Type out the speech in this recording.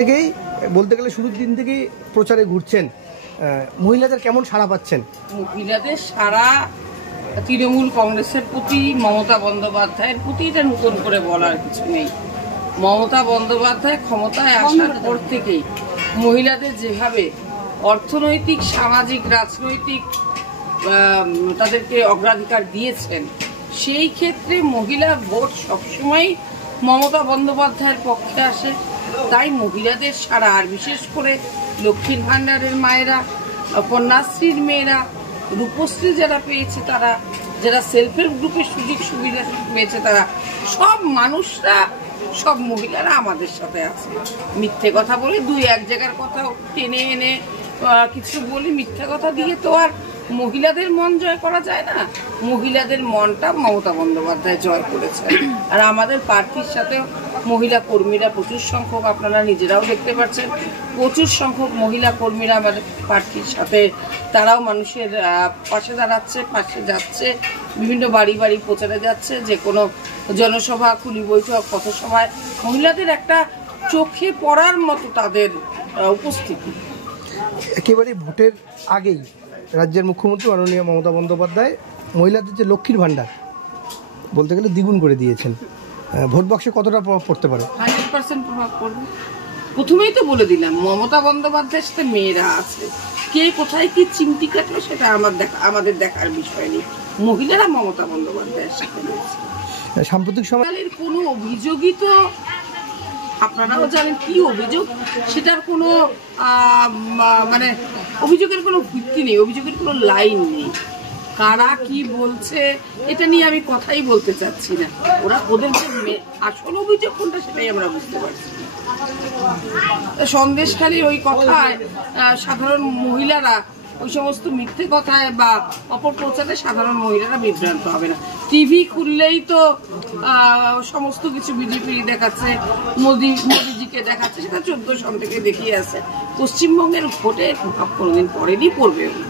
থেকেই বলতে গেলে শুরুর দিন থেকেই প্রচারে ঘুরছেন, মহিলাদের কেমন সাড়া পাচ্ছেন? মহিলাদের সাড়া তৃণমূল কংগ্রেসের প্রতি, মমতা বন্দ্যোপাধ্যায়ের প্রতি এটা নতুন করে বলার কিছু নেই। মমতা বন্দ্যোপাধ্যায় ক্ষমতায় আসার পর থেকেই মহিলাদের যেভাবে অর্থনৈতিক, সামাজিক, রাজনৈতিক তাদেরকে অগ্রাধিকার দিয়েছেন, সেই ক্ষেত্রে মহিলার ভোট সবসময় মমতা বন্দ্যোপাধ্যায়ের পক্ষে আসে। তাই মহিলাদের সারা, আর বিশেষ করে লক্ষ্মীর ভাণ্ডারের মায়েরা, কন্যাশ্রীর মেয়েরা, রূপশ্রী যারা পেয়েছে তারা, যারা সেলফ হেল্প গ্রুপের সুযোগ সুবিধা পেয়েছে তারা, সব মানুষরা, সব মহিলারা আমাদের সাথে আছে। মিথ্যে কথা বলে দুই এক জায়গার কথা টেনে এনে কিছু বলি, মিথ্যে কথা দিয়ে তো আর মহিলাদের মন জয় করা যায় না। মহিলাদের মনটা মমতা বন্দ্যোপাধ্যায় জয় করেছেন। আর আমাদের প্রার্থীর সাথে মহিলা কর্মীরা প্রচুর সংখ্যক, আপনারা নিজেরাও দেখতে পাচ্ছেন, প্রচুর সংখ্যক মহিলা কর্মীরা আমাদের প্রার্থীর সাথে, তারাও মানুষের পাশে দাঁড়াচ্ছে, পাশে যাচ্ছে, বিভিন্ন বাড়ি বাড়ি প্রচারে যাচ্ছে, যে কোনো জনসভা, কুলি বৈঠক, পথসভায় মহিলাদের একটা চোখে পড়ার মতো তাদের উপস্থিতি। একেবারে ভোটের আগেই রাজ্যের মুখ্যমন্ত্রী মাননীয় মমতা বন্দ্যোপাধ্যায় মহিলাদের যে লক্ষ্মীর ভাণ্ডার বলতে গেলে দ্বিগুণ করে দিয়েছেন। ভোট বাক্সে কতটা প্রভাব পড়তে পারে? 100% প্রভাব পড়বে। প্রথমেই তো বলে দিলাম, মমতা বন্দ্যোপাধ্যায়ের সাথে মেয়েরা আছে, কে কোথায় কি চিমটি কাটলো সেটা আমাদের দেখার বিষয় নেই। মহিলারা মমতা বন্দ্যোপাধ্যায়ের সাথে রয়েছে। সাম্প্রতিক সময় কোনো অভিযোগই তো আপনারাও জানেন কি অভিযোগ, সেটার কোনো মানে অভিযোগের কোনো ভিত্তি নেই, অভিযোগের কোনো লাইন নেই। কারা কি বলছে এটা নিয়ে আমি কথাই বলতে চাচ্ছি না। ওদের আসল অভিযোগ কোনটা সেটাই আমরা বুঝতে পারছি। সন্দেশখালী ওই কথায় সাধারণ মহিলারা, ওই সমস্ত মিথ্যে কথায় বা অপপ্রচারে সাধারণ মহিলারা বিভ্রান্ত হবে না। টিভি খুললেই তো সমস্ত কিছু বিজেপি দেখাচ্ছে, মোদিজিকে দেখাচ্ছে, সেটা 14 সন থেকে দেখিয়ে আছে। পশ্চিমবঙ্গের ভোটে প্রভাব কোনোদিন পড়েনি, পড়বেও না।